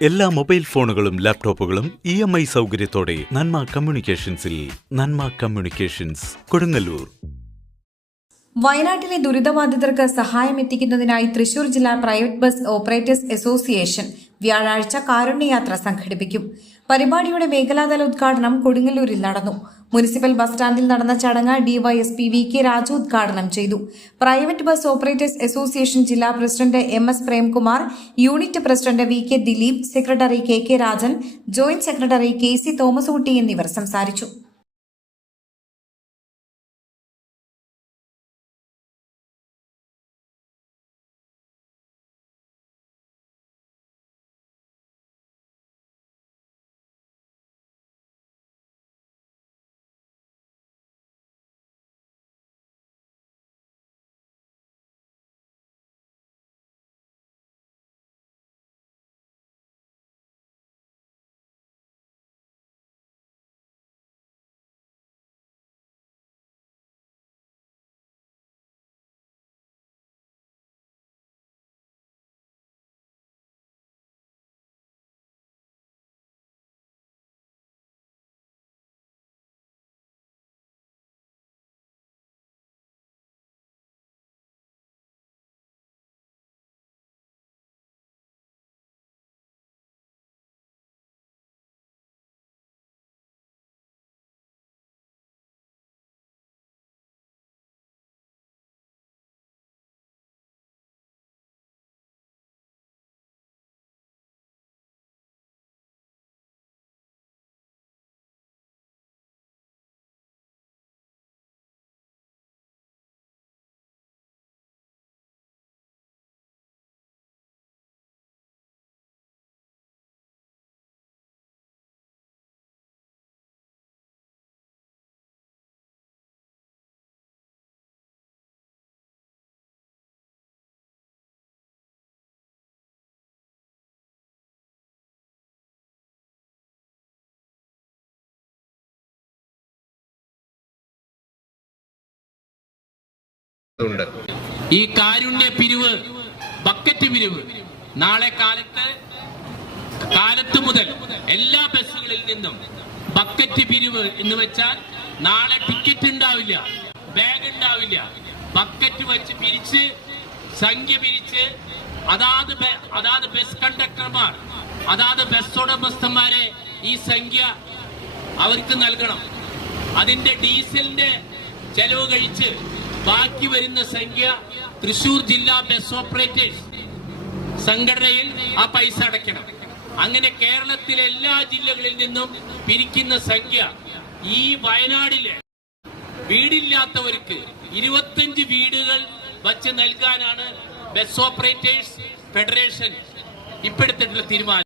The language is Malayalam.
എല്ലാ മൊബൈൽ ഫോണുകളും ലാപ്ടോപ്പുകളും ഇ എം ഐ സൗകര്യത്തോടെ നന്മ കമ്മ്യൂണിക്കേഷൻസിൽ നന്മ കമ്മ്യൂണിക്കേഷൻസ് കൊടുങ്ങല്ലൂർ. വയനാട്ടിലെ ദുരിതബാധിതർക്ക് സഹായം എത്തിക്കുന്നതിനായി തൃശൂർ ജില്ലാ പ്രൈവറ്റ് ബസ് ഓപ്പറേറ്റേഴ്സ് അസോസിയേഷൻ വ്യാഴാഴ്ച കാരുണ്യയാത്ര സംഘടിപ്പിക്കും. പരിപാടിയുടെ മേഖലാതല ഉദ്ഘാടനം കൊടുങ്ങല്ലൂരിൽ നടന്നു. മുനിസിപ്പൽ ബസ് സ്റ്റാൻഡിൽ നടന്ന ചടങ്ങ് ഡിവൈഎസ്പി വി കെ രാജു ഉദ്ഘാടനം ചെയ്തു. പ്രൈവറ്റ് ബസ് ഓപ്പറേറ്റേഴ്സ് അസോസിയേഷൻ ജില്ലാ president M S Premkumar unit president V K Dileep secretary K K Rajan joint secretary K C Thomas Kutty എന്നിവർ സംസാരിച്ചു. ഉണ്ട്. ഈ കാരുണ്യ പിരിവ് ബക്കറ്റ് പിരിവ് നാളെ കാലത്ത് കാലത്ത് മുതൽ എല്ലാ ബസ്സുകളിൽ നിന്നും ബക്കറ്റ് പിരിവ് എന്ന് വെച്ചാൽ നാളെ ടിക്കറ്റ് ഉണ്ടാവില്ല ബാഗ് ഉണ്ടാവില്ല. ബക്കറ്റ് വെച്ച് പിരിച്ച് സംഖ്യ പിരിച്ച് അതാത് അതാത് ബസ് കണ്ടക്ടർമാർ അതാത് ബസ് ഉടമസ്ഥന്മാരെ ഈ സംഖ്യ അവർക്ക് നൽകണം. അതിന്റെ ഡീസലിന്റെ ചെലവ് കഴിച്ച് ബാക്കി വരുന്ന സംഖ്യ തൃശൂർ ജില്ലാ ബസ് ഓപ്പറേറ്റേഴ്സ് സംഘടനയിൽ ആ പൈസ അടയ്ക്കണം. അങ്ങനെ കേരളത്തിലെ എല്ലാ ജില്ലകളിൽ നിന്നും പിരിക്കുന്ന സംഖ്യ ഈ വയനാടിലെ വീടില്ലാത്തവർക്ക് ഇരുപത്തഞ്ച് വീടുകൾ വച്ച് നൽകാനാണ് ബസ് ഓപ്പറേറ്റേഴ്സ് ഫെഡറേഷൻ ഇപ്പോഴത്തെ തീരുമാനം.